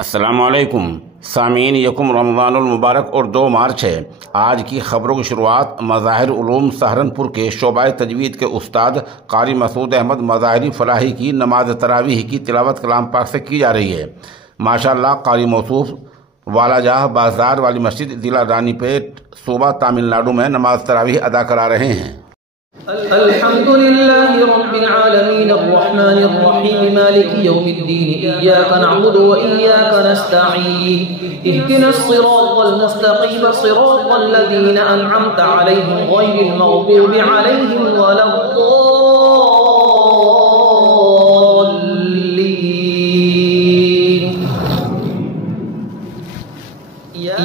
अस्सलामुअलैकुम सामीन, यकुम रमज़ानुल मुबारक और 2 मार्च है। आज की ख़बरों की शुरुआत मज़ाहिर उलूम सहारनपुर के शोबाए तजवीद के उस्ताद कारी मसूद अहमद मज़ाहिरी फ़लाही की नमाज तरावीह की तिलावत कलाम पाक से की जा रही है। माशाअल्लाह कारी मौसूफ वालाजाह बाजार वाली मस्जिद ज़िला रानीपेट सूबा तमिलनाडु में नमाज तरावीह अदा करा रहे हैं। अल्हम्दुलिल्लाहि रब्बिल आलमीन अर्रहमानिर रहीम मालिकि यौमिद्दीन इय्याका नअबुदु व इय्याका नस्तईन इहदिनस सिरातल मुस्तक़ीम सिरातल लज़ीना अनअमता अलैहिम गैरिल मग़दूबि अलैहिम वलद्दाल्लीन।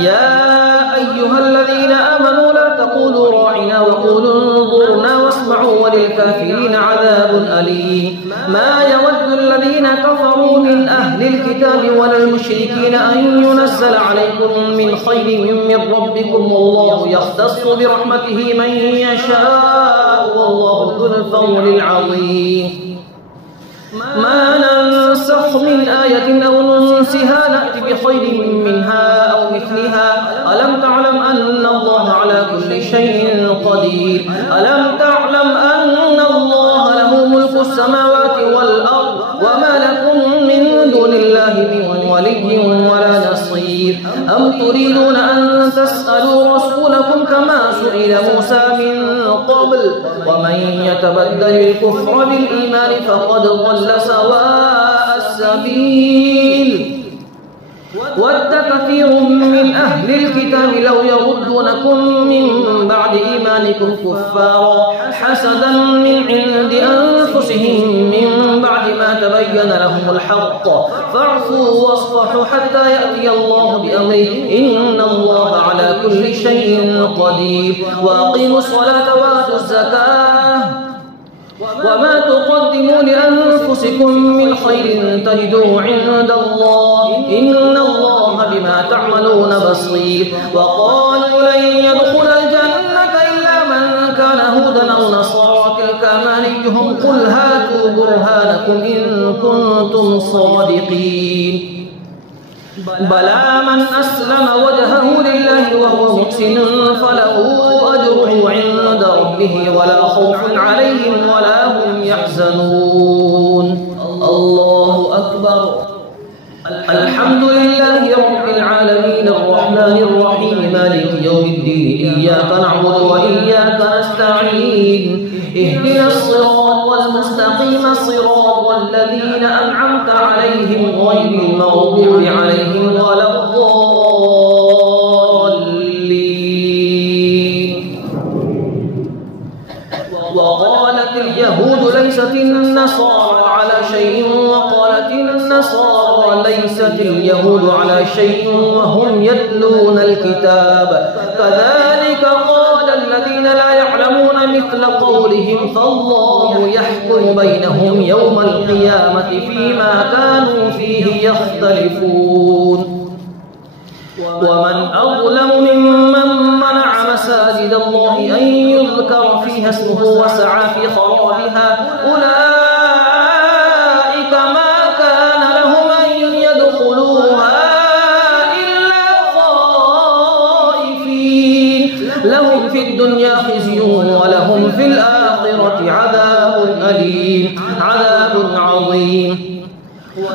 या अय्युहल्लज़ीना आमनू ला तक़ूलू राइना व क़ूलू अंज़ुरना वस्मअू वलिलकाफ़िरीन अज़ाबुन अलीम। मा यवद्दु अल्लज़ीना कफ़रू मिन अहलिल किताबि वलल मुश्रिकीन अन युनज़्ज़ला अलैकुम मिन खैरिन मिन रब्बिकुम वल्लाहु यख़्तस्सु बिरहमतिही मन यशाअ वल्लाहु ज़ुल फ़ज़्लिल अज़ीम। मा नंसख़ मिन आयतिन औ नुनसिहा नअति बिखैरिन मिन्हा औ मिस्लिहा अलम तअलम अन्ना अल्लाह अला कुल्लि शैइन क़दीर। अलम तअलम अन्ना अल्लाह लहु मुल्कुस समावाति वल अर्द व मा लकुम मिन दुनिल्लाहि मिन वलिय्यिन वला नसीर। अम तुरीदून अन तस्अलू रसूलकुम कमा सुइला मूसा मिन क़ब्ल व मन यतबद्दलिल कुफ्र बिल ईमान फ़क़द ضل سواء السبيل। ود كثير من أهل الكتاب لو يردونكم من بعد إيمانكم كفارا حسدا من عند أنفسهم من بعد ما تبين لهم الحق فاعفوا واصفحوا حتى يأتي الله بأمره إن الله على كل شيء قدير। وأقيموا الصلاة وآتوا الزكاة وما تقدموا لأنفسكم من خير تجدوه عند الله إن الله بما تعملون بصير। وقالوا لن يدخل الجنة إلا من كان هودا أو نصارى تلك أمانيهم قل هاتوا برهانكم إن كنتم صادقين بلى من أسلم وجهه لله وهو محسن فله أجره عند ربه ولا خوف عليهم ولا هم يحزنون। الله أكبر। الحمد لله رب العالمين الرحمن الرحيم مالك يوم الدين إياك نعبد وإياك نستعين اهدنا الصراط المستقيم صراط الذين أنعمت عليهم غير المغضوب عليهم ولا الضالين। وقالت اليهود ليست النصارى على شيء وقالت النصارى ليست اليهود على شيء وهم يتلون الكتاب كذلك قال الذين لا يعلمون مثل قولهم فالله يحكم بينهم يوم القيامة فيما كانوا فيه يختلفون। ومن أظلم ممن منع مساجد الله أن يذكر فيها اسمه وسعى في خرابها أولئك ما كان لهم أن يدخلوها إلا خائفين لهم في الدنيا خزي ولهم في الآخرة عذاب أليم عذاب عظيم।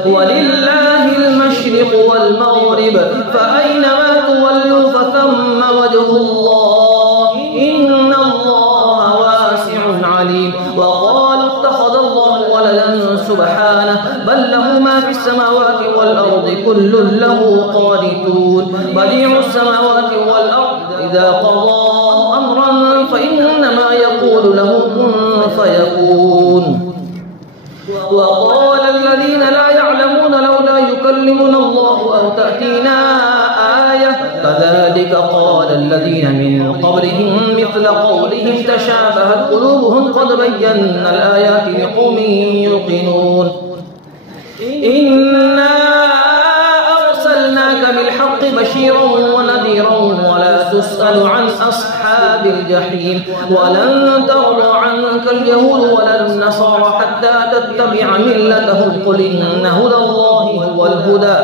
ولله المشرق والمغرب فأينما تولوا فثم وجه الله إن الله واسع عليم। وقالوا اتخذ الله ولدا سبحانه بل له ما في السماوات والأرض كل له قانتون بديع السماوات والأرض إذا قضى أمرا فإنما يقول له كن فيكون। وقال الذين لا يعلمون لولا يكلمنا الله أو تأتينا آية كذلك قال الذين من قبلهم مثل قولهم تشابهت قلوبهم قد بينا الآيات لقوم يوقنون إنا أرسلناك بالحق بشيرا ونذيرا ولا تسأل عن أصحاب الجحيم ولن ترضى عنك اليهود ولا النصارى حتى تتبع ملتهم قل إن هدى الله هو الهدى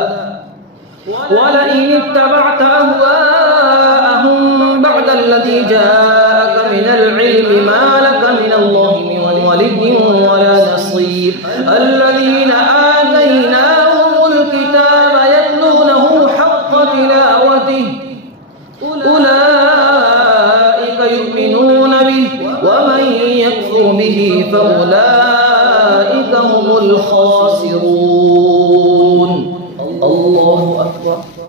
ولئن اتبعت أهواءهم بعد الذي جاءك من العلم ما لك من الله من ولي ولا نصير. الذين آتيناهم الكتاب يتلونه حق تلاوته أولئك يؤمنون به ومن يكفر به فأولئك هم الخاسرون.